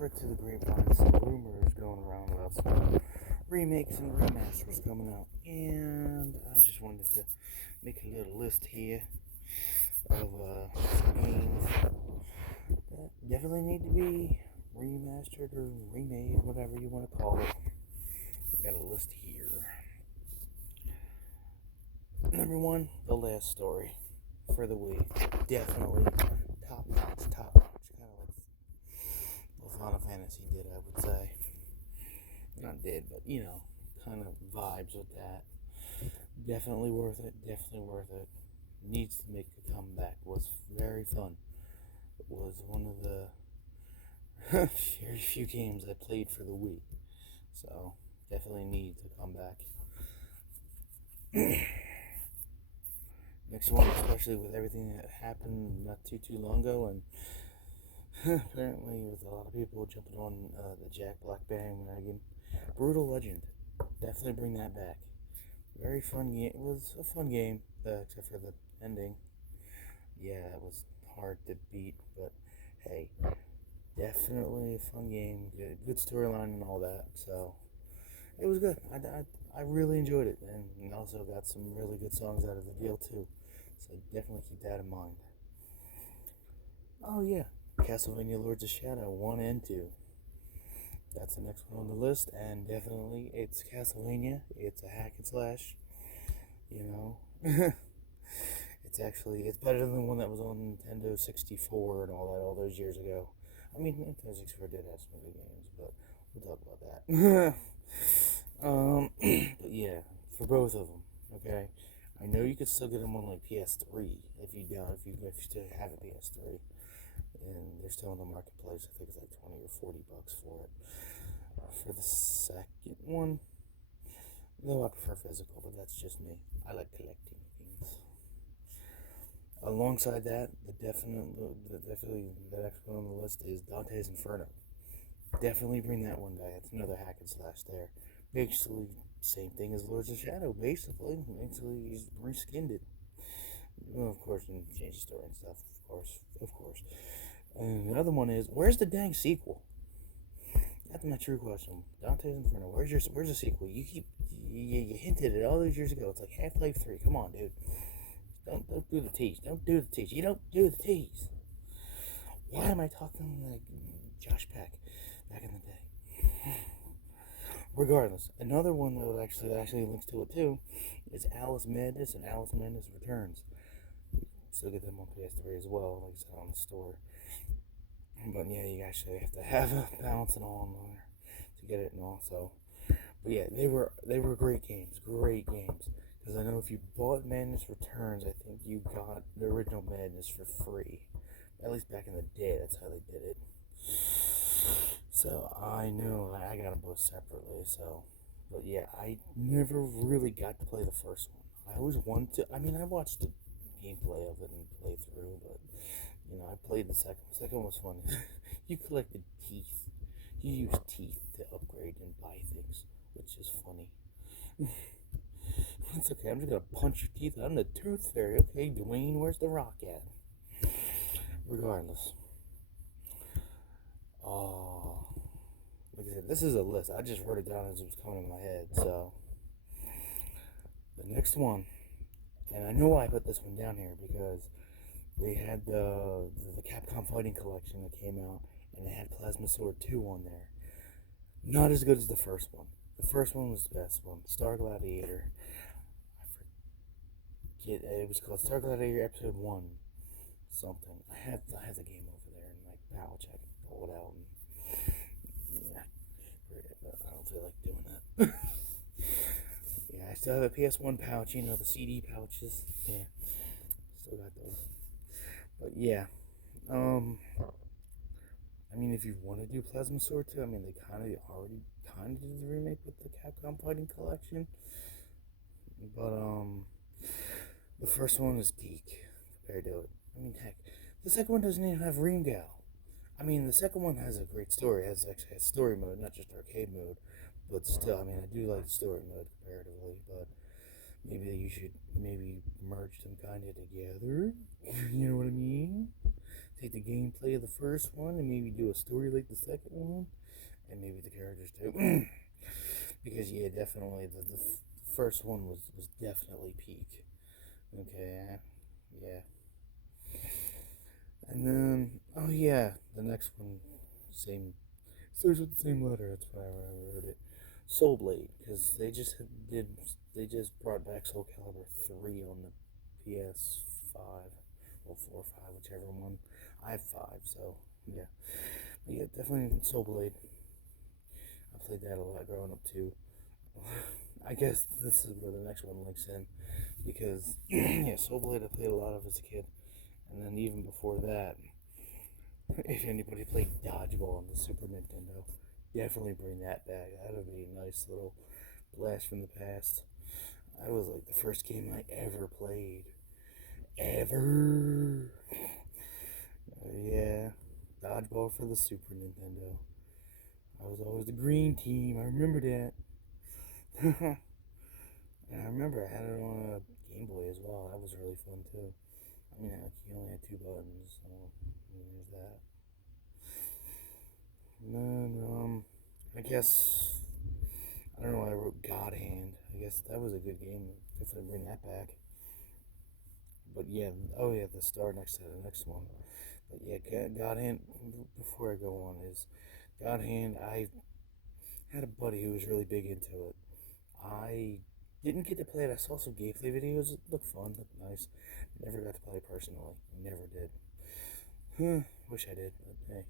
heard through the grapevine some rumors going around about some remakes and remasters coming out, and I just wanted to make a little list here of games that definitely need to be remastered or remade, whatever you want to call it. Got a list here. Number one, The Last Story for the Wii. Definitely top notch. Kind of like what Final Fantasy did, I would say. Not did, but kind of vibes with that. Definitely worth it. Needs to make a comeback. Was very fun. It was one of the very few games I played for the Wii. So definitely needs a comeback. Next one, especially with everything that happened not too long ago, and apparently with a lot of people jumping on the Jack Black bandwagon. Brutal Legend. Definitely bring that back. Very fun game. It was a fun game, except for the ending. Yeah, it was hard to beat, but hey, definitely a fun game. Good storyline and all that. So it was good. I really enjoyed it, and also got some really good songs out of the deal too. So definitely keep that in mind. Oh yeah, Castlevania Lords of Shadow 1 and 2. That's the next one on the list, and definitely it's Castlevania. It's a hack and slash. It's better than the one that was on Nintendo 64 and all those years ago. I mean, Nintendo 64 did have some good games, but we'll talk about that. But yeah, for both of them, okay. I know you could still get them on like PS3 if you still have a PS3, and they're still in the marketplace. I think it's like $20 or $40 for it. For the second one, though I prefer physical, but that's just me. I like collecting things. Alongside that, definitely the next one on the list is Dante's Inferno. Definitely bring that one back. It's another hack and slash there. Basically, same thing as Lords of Shadow. Basically, he's reskinned it. Well, of course, and changed the story and stuff. Of course. And the other one is, where's the dang sequel? That's my true question. Dante's Inferno. Where's the sequel? You hinted it all those years ago. It's like Half-Life 3. Come on, dude. Don't do the tease. Don't do the tease. You don't do the tease. Why am I talking like Josh Peck back in the day? Regardless, another one that actually links to it too is Alice Madness and Alice Madness Returns. Still get them on PS3 as well, like I said, on the store. But yeah, you actually have to have a balance and all in there to get it and all. So, but yeah, they were great games. Because I know if you bought Madness Returns, I think you got the original Madness for free. At least back in the day, that's how they did it. So I know I got them both separately. So, but yeah, I never really got to play the first one. I always wanted to. I mean, I watched the gameplay of it and play through, but I played the second. The second was fun. You collected teeth. You used teeth to upgrade and buy things, which is funny. It's okay. I'm just gonna punch your teeth. I'm the Tooth Fairy. Okay, Dwayne, where's the rock at? Regardless. Oh, like I said, this is a list. I just wrote it down as it was coming in my head. So the next one, and I know why I put this one down here because they had the Capcom Fighting Collection that came out, and it had Plasma Sword 2 on there. Not as good as the first one. The first one was the best one. Star Gladiator. I forget. It was called Star Gladiator Episode 1 something. I have the game over there in my pouch. I can pull it out and but I don't feel like doing that. Yeah, I still have a PS1 pouch, the CD pouches. Yeah, still got those. But yeah, I mean, if you want to do Plasma Sword 2, I mean, they already did the remake with the Capcom Fighting Collection. But the first one is peak compared to it. I mean, heck, the second one doesn't even have Ringo. I mean, the second one has a great story. It has story mode, not just arcade mode. But still, I mean, I do like story mode comparatively. But maybe you should merge them kind of together. You know what I mean? take the gameplay of the first one and maybe do a story like the second one, and maybe the characters too. Because yeah, definitely the first one was definitely peak. Okay, yeah. And then oh yeah, the next one, same, starts with the same letter. That's why I wrote it. Soul Blade, because they just brought back Soul Calibur 3 on the PS5, or 4 or 5, whichever one. I have 5, so yeah. But yeah, definitely Soul Blade. I played that a lot growing up too. I guess this is where the next one links in, because yeah, Soul Blade I played a lot of as a kid, and then even before that, if anybody played Dodgeball on the Super Nintendo, definitely bring that back. That would be a nice little blast from the past. That was like the first game I ever played. Ever. Yeah. Dodgeball for the Super Nintendo. I was always the green team. I remember that. And I remember I had it on a Game Boy as well. That was really fun too. I mean, you only had 2 buttons, so there's that. And then, I guess, I don't know why I wrote God Hand. I guess that was a good game. Definitely bring that back. But yeah, oh yeah, the star next to the next one. But yeah, God Hand, before I go on, is God Hand, I had a buddy who was really big into it. I didn't get to play it. I saw some gameplay videos. It looked fun, looked nice. Never got to play personally. Never did. Wish I did, but hey.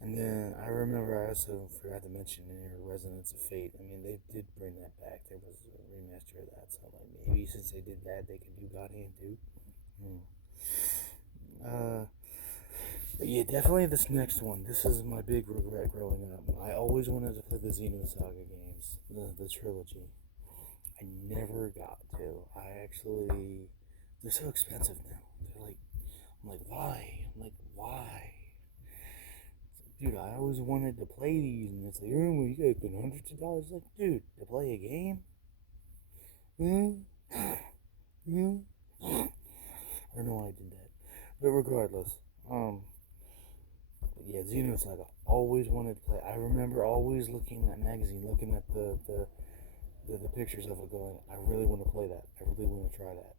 And then I remember I also forgot to mention in your Resonance of Fate. I mean, they did bring that back. There was a remaster of that, so like maybe since they did that, they can do God Hand too. But yeah, definitely this next one. This is my big regret growing up. I always wanted to play the Xenosaga games, the trilogy. I never got to. They're so expensive now. I'm like, why? I'm like, why? Dude, I always wanted to play these, and it's like, oh, well, you guys spend hundreds of dollars. Like, dude, to play a game? I don't know why I did that. But regardless, yeah, Xenosaga. Always wanted to play. I remember always looking at magazine, looking at the pictures of it, going, I really want to play that. I really want to try that.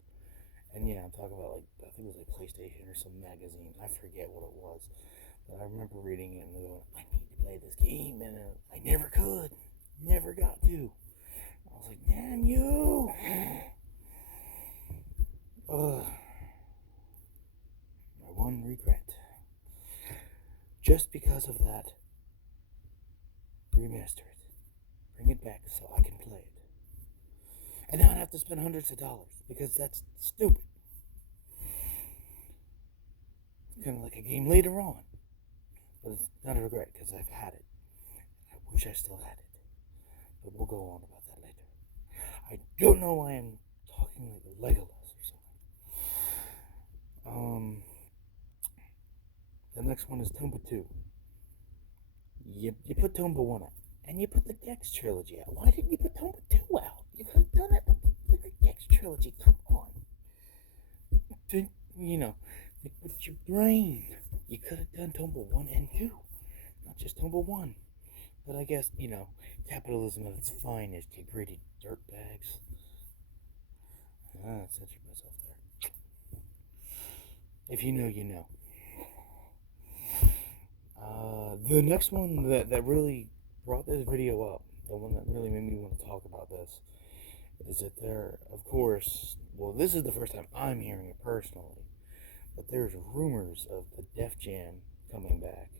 And yeah, I'm talking about like I think it was like PlayStation or some magazine. I forget what it was, but I remember reading it and going, I need to play this game, and I never could, never got to. I was like, damn you. My one regret. Just because of that, remaster it. Bring it back so I can play it. And now I have to spend hundreds of dollars because that's stupid. It's kind of like a game later on. But it's not a regret because I've had it. I wish I still had it. But we'll go on about that later. I don't know why I'm talking like Legolas or something. The next one is Tomba 2. You put Tomba 1 out. And you put the Gex trilogy out. Why didn't you put Tomba 2 out? You could have done it with the Gex trilogy. Come on. You know, with your brain. You could have done Tomba 1 and 2. Not just Tomba 1. But I guess, capitalism at its finest, you greedy dirtbags. I censored myself there. If you know, you know. The next one that really brought this video up, the one that really made me want to talk about this, is that there, of course, well, this is the first time I'm hearing it personally, but there's rumors of the Def Jam coming back.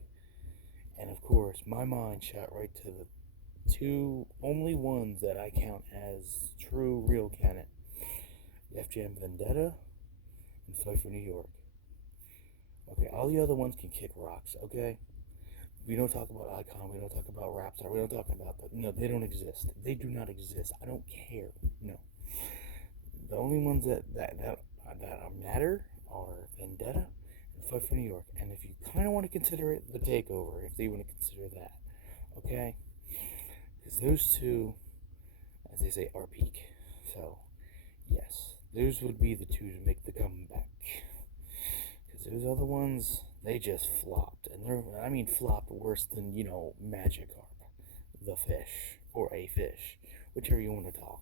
And of course, my mind shot right to the two only ones that I count as true, real canon. Def Jam Vendetta and Fight for New York. Okay, all the other ones can kick rocks, okay? We don't talk about Icon, we don't talk about Rapstar, we don't talk about that. No, they don't exist. They do not exist. I don't care. No. The only ones that matter are Vendetta and Fight for New York. And if you kind of want to consider it the Takeover, if they want to consider that, okay? Because those two, as they say, are peak. So, yes, those would be the two to make the comeback. Because those other ones, they just flopped. And I mean flopped worse than, Magikarp, the fish, or a fish, whichever you want to talk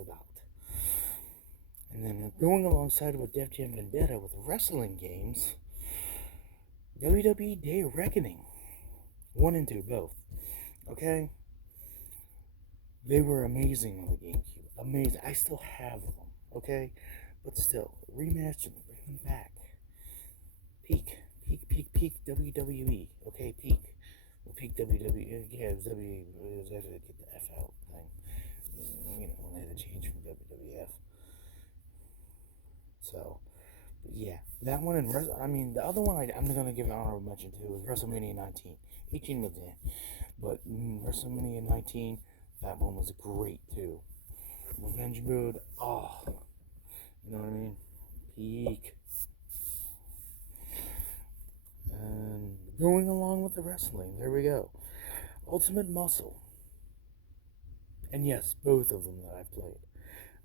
about. And then going alongside with Def Jam Vendetta with wrestling games, WWE Day of Reckoning. 1 and 2, both. Okay? They were amazing on the GameCube. Amazing. I still have them. Okay? But still, remastered, bring them back. Peak WWE. Okay, peak. Well, peak WWE. Yeah, it was WWE. It was after they get the F out thing. When they had to change from WWF. So, yeah, that one and the other one I'm gonna give an honorable mention to is WrestleMania 19. 18 was in, but WrestleMania 19, that one was great too. Revenge Mode, you know what I mean? Peak. And going along with the wrestling, there we go. Ultimate Muscle. And yes, both of them that I've played.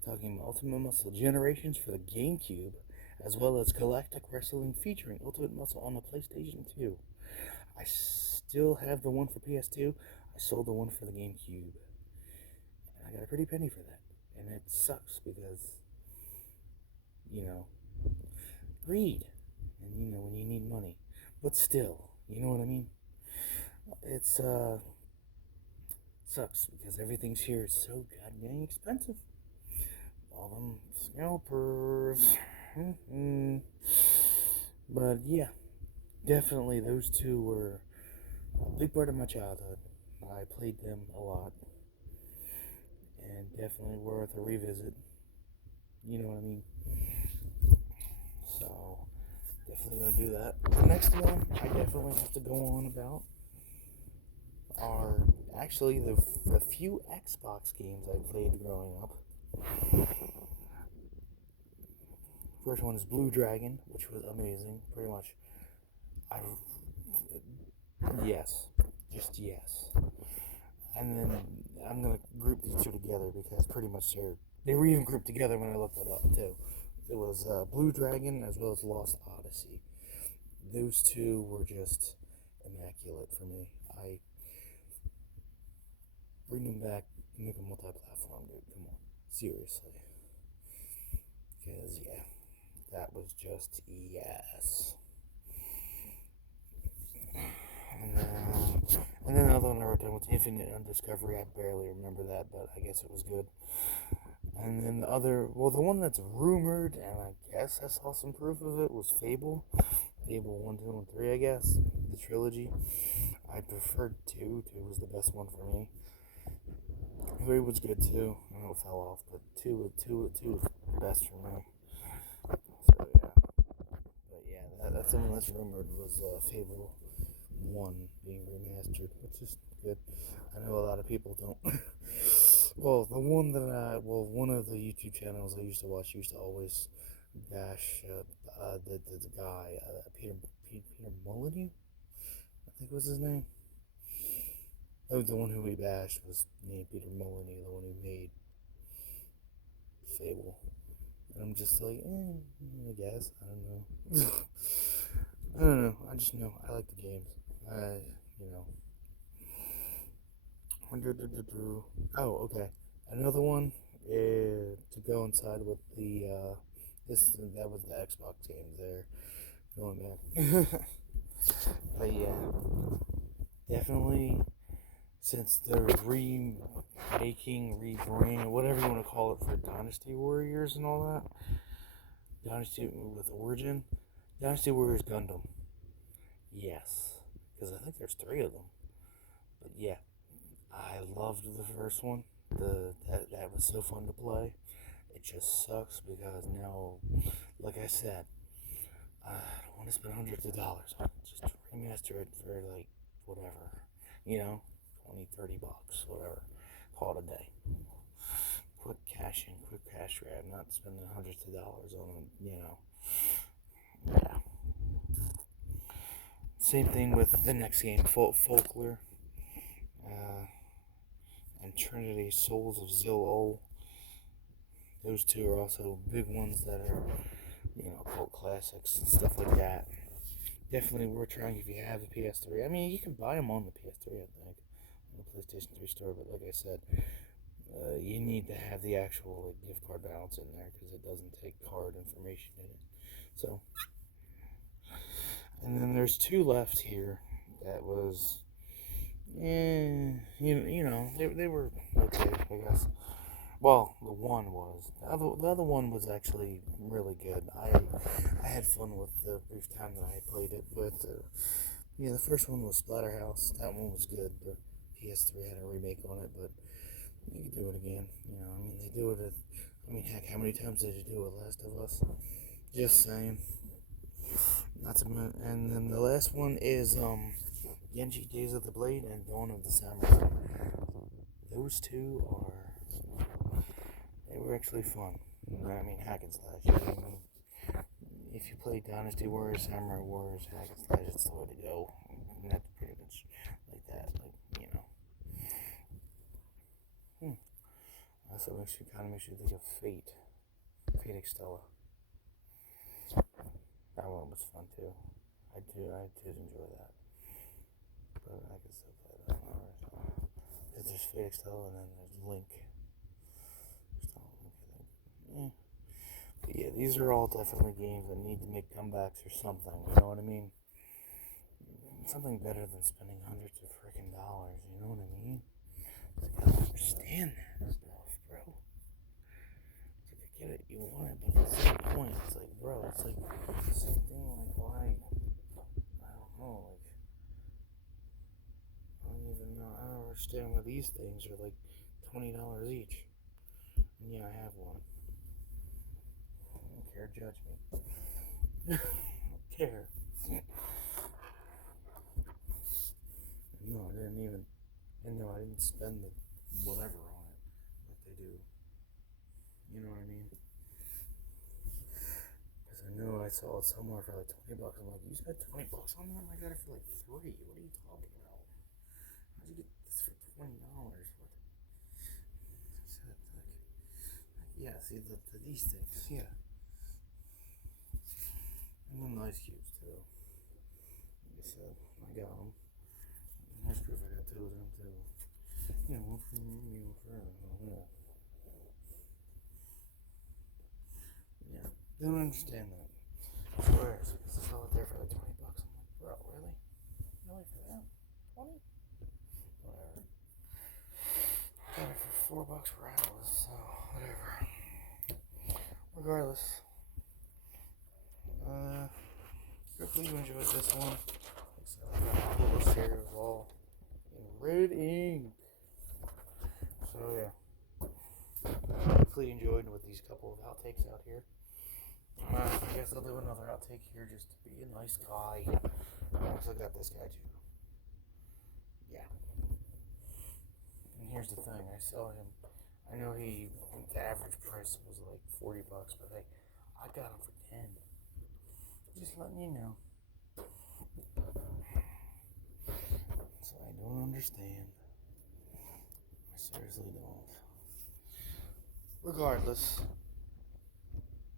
Talking about Ultimate Muscle Generations for the GameCube, as well as Galactic Wrestling featuring Ultimate Muscle on the PlayStation 2. I still have the one for PS2. I sold the one for the GameCube. And I got a pretty penny for that. And it sucks because, greed. And, when you need money. But still, you know what I mean? It's, sucks because everything's here is so goddamn expensive. All them scalpers. But yeah, definitely those two were a big part of my childhood. I played them a lot. And definitely worth a revisit. You know what I mean? So, definitely gonna do that. The next one I definitely have to go on about are actually the few Xbox games I played growing up. First one is Blue Dragon, which was amazing. Pretty much, yes, just yes. And then I'm gonna group these two together because pretty much they were even grouped together when I looked it up too. It was Blue Dragon as well as Lost Odyssey. Those two were just immaculate for me. I bring them back, make them multi-platform, dude. Come on, seriously. Because yeah, that was just yes. And then the other one I wrote down was Infinite Undiscovery. I barely remember that, but I guess it was good. And then the one that's rumored, and I guess I saw some proof of it, was Fable. Fable 1, 2, and 3, I guess. The trilogy. I preferred 2. 2 was the best one for me. 3 was good too. I know it fell off, but 2 was the best for me. So yeah. But yeah, that's the one that's rumored was Fable 1 being remastered, which is good. I know a lot of people don't. Well, one of the YouTube channels I used to watch used to always bash the guy, Peter Molyneux, I think was his name. That was the one who we bashed was named Peter Molyneux, the one who made Fable. And I'm just like, I guess, I don't know. I don't know, I just know, I like the games. Oh, okay. Another one to go inside with that was the Xbox games there. Going back. But yeah, definitely since they're rebranding, whatever you want to call it for Dynasty Warriors and all that. Dynasty with Origin. Dynasty Warriors Gundam. Yes. Because I think there's 3 of them. But yeah, I loved the first one. That was so fun to play. It just sucks because now, like I said, I don't want to spend hundreds of dollars on it. Just remaster it for like whatever, 20, $30, whatever. Call it a day. Quick cash grab, not spending hundreds of dollars on it, Yeah. Same thing with the next game, Folklore. And Trinity Souls of Zil-Ul. Those two are also big ones that are, cult classics and stuff like that. Definitely worth trying if you have the PS3. I mean, you can buy them on the PS3, I think, on the PlayStation 3 store. But like I said, you need to have the actual gift card balance in there because it doesn't take card information in it. So, and then there's two left here that was, they were okay, I guess. Well, the one was. The other one was actually really good. I had fun with the brief time that I played it. But the first one was Splatterhouse. That one was good. The PS3 had a remake on it, but you could do it again. I mean, they do it. Heck, how many times did you do it? Last of Us. Just saying. And then the last one is Genji Days of the Blade and Dawn of the Samurai. Those two they were actually fun. I mean, hack and slash. If you play Dynasty Warriors, Samurai Warriors, hack and slash, it's the way to go. And that's pretty much like that. Also kind of makes you think of Fate. Fate Extella. That one was fun too. I did enjoy that. But I can still play that one. Because there's Fate Extella and then there's Link. But yeah, these are all definitely games that need to make comebacks or something, you know what I mean? Something better than spending hundreds of freaking dollars, you know what I mean? I don't understand that stuff, bro. It's like, I get it, you want it, but at the same point, it's like, bro, it's like the same thing, like, why? I don't know, I don't even know, I don't understand why these things are like $20 each. And yeah, I have one. I don't care, judge me. I don't care. No, I didn't even. And no, I didn't spend the whatever on it like they do. You know what I mean? Because I know I saw it somewhere for like $20. I'm like, you spent $20 on that? I got it for like $3. What are you talking about? How'd you get this for $20? What? Yeah, see these things, yeah. And then the ice cubes too. Like I said, I got them. And there's proof I got two of them too. One for me, one for her. Yeah, don't understand that. I swear, I saw it there for like $20. I'm like, bro, really? Really for that? 20? Whatever. Got it for $4 per hour, so whatever. Regardless, hopefully you enjoyed this one. So I got a list here of all in red ink. So yeah, hopefully you enjoyed with these couple of outtakes out here. I guess I'll do another outtake here just to be a nice guy. I also got this guy too. Yeah. And here's the thing, I saw him. I know the average price was like $40, but hey, I got him for 10. Just letting you know. So I don't understand. I seriously don't. Regardless,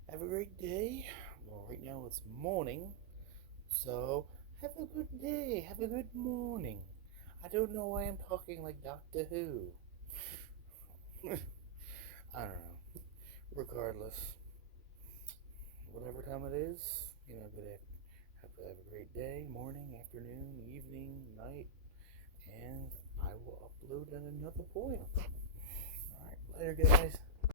have a great day. Well, right now it's morning, so have a good day. Have a good morning. I don't know why I'm talking like Doctor Who. I don't know. Regardless, whatever time it is, have a great day, morning, afternoon, evening, night, and I will upload at another point. Alright, later guys.